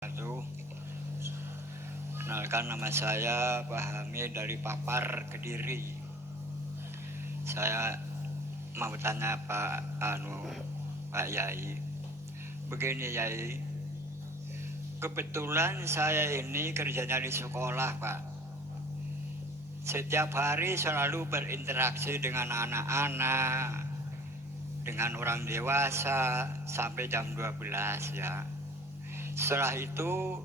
Aduh, kenalkan nama saya Pak Hamid dari Papar, Kediri. Saya mau tanya Pak Yai. Begini Yai, kebetulan saya ini kerjanya di sekolah Pak. Setiap hari selalu berinteraksi dengan anak-anak, dengan orang dewasa sampai jam 12 ya. Setelah itu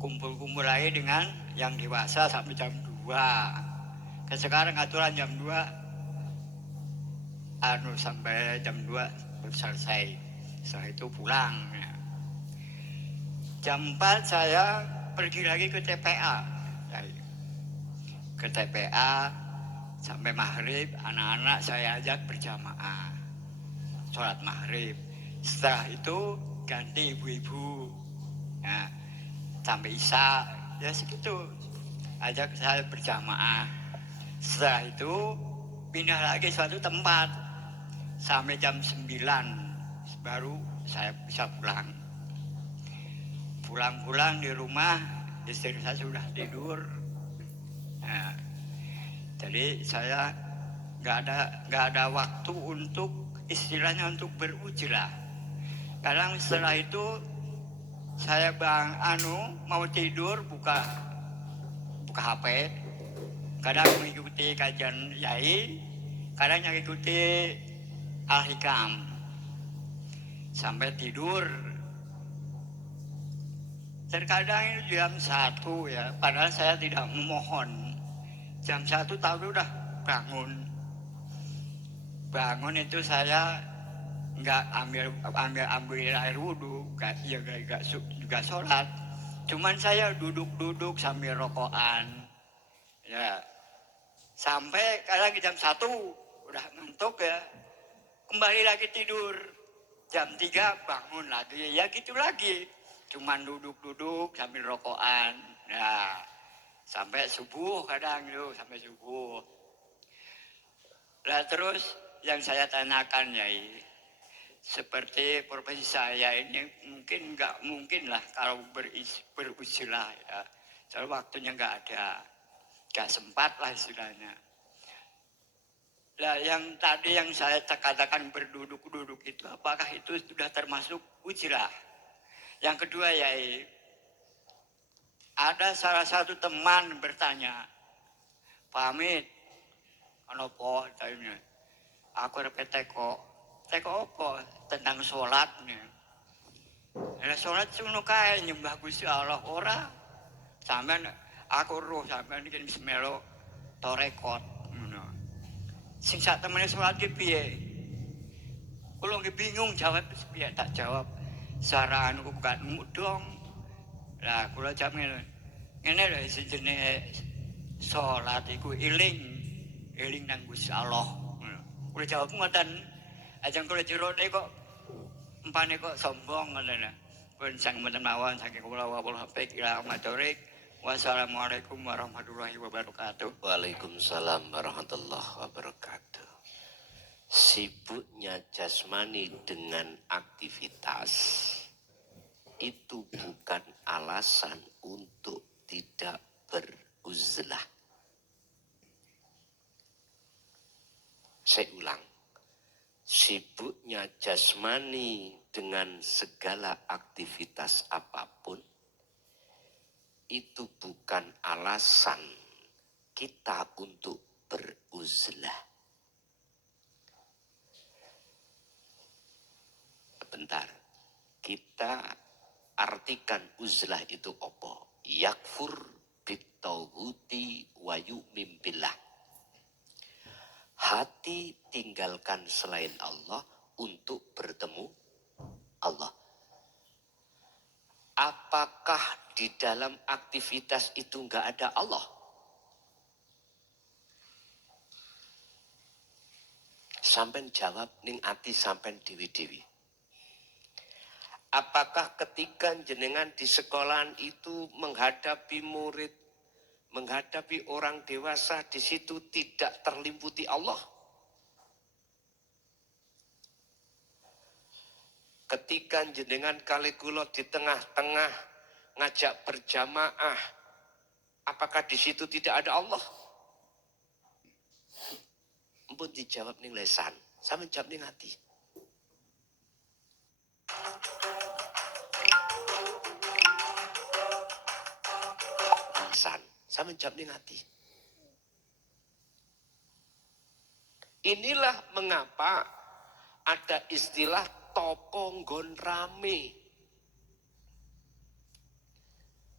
kumpul-kumpul lagi dengan yang dewasa sampai jam 2. Sekarang aturan jam 2 sampai jam 2 selesai. Setelah itu pulang ya. Jam 4 saya pergi lagi ke TPA ya. Ke TPA sampai maghrib, anak-anak saya ajak berjamaah sholat maghrib. Setelah itu ganti ibu-ibu ya, sampai isya ya segitu, ajak saya berjamaah. Setelah itu pindah lagi suatu tempat sampai jam 9 baru saya bisa pulang. Pulang-pulang di rumah istri saya sudah tidur. Nah, jadi saya nggak ada waktu untuk istilahnya untuk berujlah. Kadang setelah itu saya mau tidur buka HP, kadang mengikuti kajian Yai, kadang mengikuti Al-Hikam sampai tidur. Terkadang jam 1 ya, padahal saya tidak memohon. Jam 1 tahu udah bangun. Bangun itu saya nggak ambil air wudhu, nggak juga sholat. Cuman saya duduk sambil rokokan. Ya, sampai kadang jam 1 udah ngantuk ya, kembali lagi tidur. Jam 3 bangun lagi, ya gitu lagi. Cuman duduk sambil rokokan. Ya, sampai subuh kadang itu, sampai subuh. Lah terus yang saya tanyakan ya, seperti profesi saya ini mungkin nggak mungkin lah kalau berusilah ya. Soal waktunya nggak ada, nggak sempat lah istilahnya. Nah, yang tadi yang saya katakan berduduk-duduk itu, apakah itu sudah termasuk ujilah? Yang kedua ya, ada salah satu teman bertanya, Pak Hamid, kenapa tanya? Aku repet teko apa? Tentang sholatnya. Nah, sholat sunu kae nyembah Gusti Allah ora. Sampeyan aku roh sampeyan iki semelo torekot ngono. Sing sak temene sholat ki piye? Kulo nggih bingung jawab piye, tak jawab. Saranku bukan mudong. Lah kula jawab ngene lho jenenge sholat iku eling nang Gusti Allah. Kula jawab ngoten. Ajeng kula jerone kok empane kok sombong ngoten. Pun sang mboten mawon saking kula wawuh hafik ila matorik. Wassalamualaikum warahmatullahi wabarakatuh. Waalaikumsalam warahmatullahi wabarakatuh. Sibuknya jasmani dengan aktivitas itu bukan alasan untuk tidak beruzlah. Saya ulang, sibuknya jasmani dengan segala aktivitas apapun itu bukan alasan kita untuk beruzlah. Bentar, kita artikan uzlah itu apa? Yakfur bitauhuti wa yu'min billah. Hati tinggalkan selain Allah untuk bertemu Allah. Apakah di dalam aktivitas itu enggak ada Allah? Sampai jawab ning ati sampai dewi-dewi. Apakah ketika jenengan di sekolahan itu menghadapi murid, menghadapi orang dewasa, di situ tidak terlimputi Allah? Ketika jenengan kali kula di tengah-tengah ngajak berjamaah, apakah di situ tidak ada Allah? Ampun dijawab ning lesan, saya menjawab ning hati. Lesan, saya menjawab ning hati. Inilah mengapa ada istilah topo nggon rame.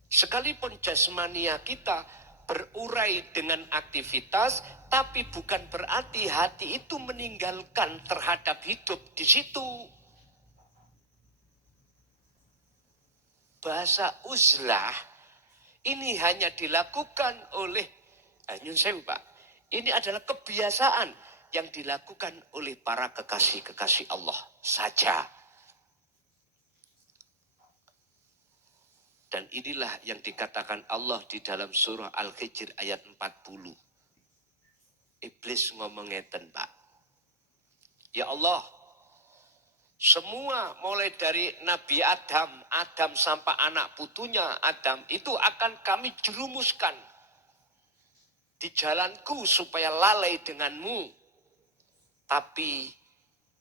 Sekalipun jasmania kita berurai dengan aktivitas, tapi bukan berarti hati itu meninggalkan terhadap hidup di situ. Bahasa uzlah ini hanya dilakukan oleh nyun sewu Pak. Ini adalah kebiasaan yang dilakukan oleh para kekasih-kekasih Allah saja. Dan inilah yang dikatakan Allah di dalam surah Al-Hijr ayat 40. Iblis ngomong ngeten Pak. Ya Allah, semua mulai dari Nabi Adam sampai anak putunya Adam, itu akan kami jerumuskan di jalanku supaya lalai denganmu. Tapi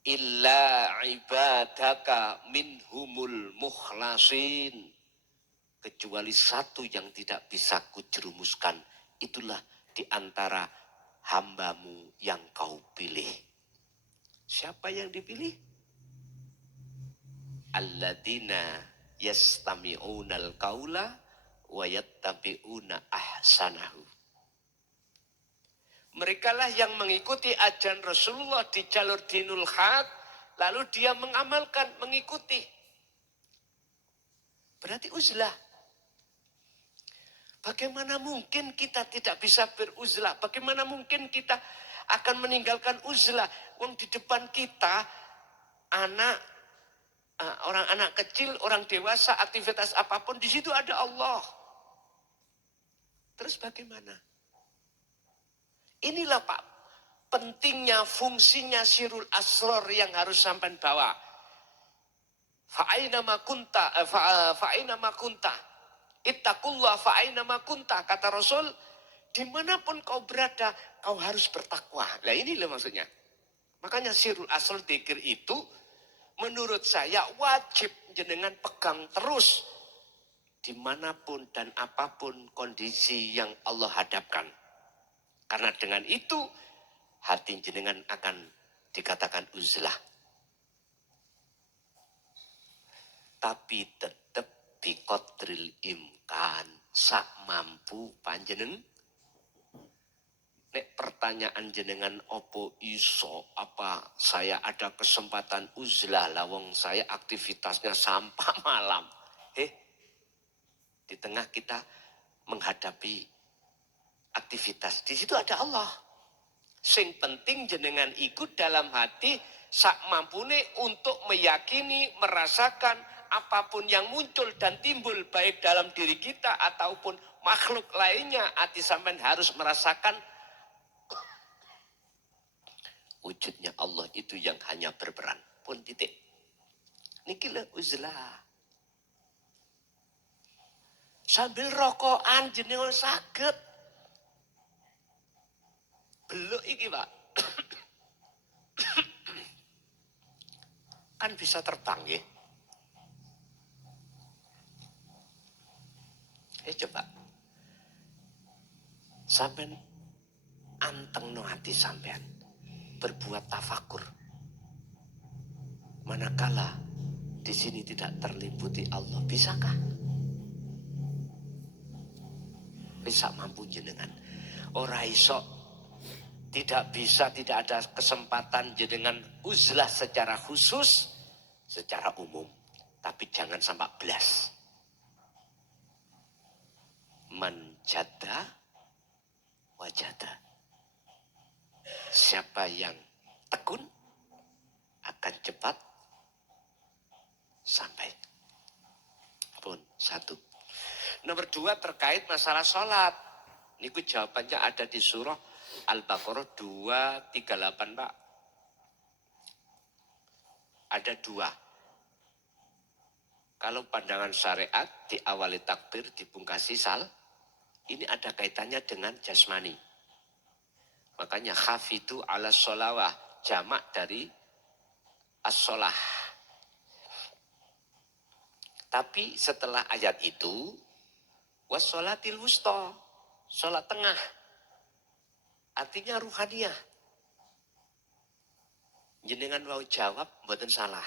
illa ibadaka minhumul mukhlasin. Kecuali satu yang tidak bisa kujerumuskan, itulah di antara hambamu yang kau pilih. Siapa yang dipilih? Alladzina yastami'unal qaula wa yattabi'una ahsanahu. Merekalah yang mengikuti ajaran Rasulullah di jalur dinul haq, lalu dia mengamalkan, mengikuti. Berarti uzlah. Bagaimana mungkin kita tidak bisa beruzlah? Bagaimana mungkin kita akan meninggalkan uzlah? Wong di depan kita anak, orang anak kecil, orang dewasa, aktivitas apapun, di situ ada Allah. Terus bagaimana? Inilah Pak, pentingnya fungsinya sirul asror yang harus sampai bawa. Fa'aina ma kunta. Ittaqullah fa'aina ma kunta. Kata Rasul, dimanapun kau berada, kau harus bertakwa. Nah inilah maksudnya. Makanya sirul asror dzikir itu, menurut saya wajib jenengan pegang terus. Dimanapun dan apapun kondisi yang Allah hadapkan. Karena dengan itu, hati jenengan akan dikatakan uzlah. Tapi tetap biqadril imkan, sak mampu panjeneng. Nek pertanyaan jenengan opo iso, apa saya ada kesempatan uzlah, lawang saya aktivitasnya sampai malam. Di tengah kita menghadapi aktivitas, di situ ada Allah. Sing penting jenengan ikut dalam hati sak mampune untuk meyakini, merasakan apapun yang muncul dan timbul baik dalam diri kita ataupun makhluk lainnya, hati sampean harus merasakan wujudnya Allah itu yang hanya berperan. Pun titik. Niki lho uzlah. Sambil rokokan jenengan saged. Beluk iki Pak. Kan bisa terbang ya. Coba. Sampean anteng no hati sampean. Berbuat tafakur. Manakala di sini tidak terliputi Allah, bisakah? Bisa mampu jenengan. Ora iso, tidak bisa, tidak ada kesempatan jenengan uzlah secara khusus, secara umum. Tapi jangan sampai belas. Manjada wajada. Siapa yang tekun akan cepat sampai. Pun satu. Nomor 2 terkait masalah sholat. Niku jawabannya ada di surah Al-Baqarah 238 Pak. Ada 2. Kalau pandangan syariat diawali takbir dipungkasi ini ada kaitannya dengan jasmani. Makanya hafidu ala sholawah, jamak dari as-sholah. Tapi setelah ayat itu, wassolatil wusta, sholat tengah. Artinya ruhaniyah. Jenengan mau jawab, mboten salah.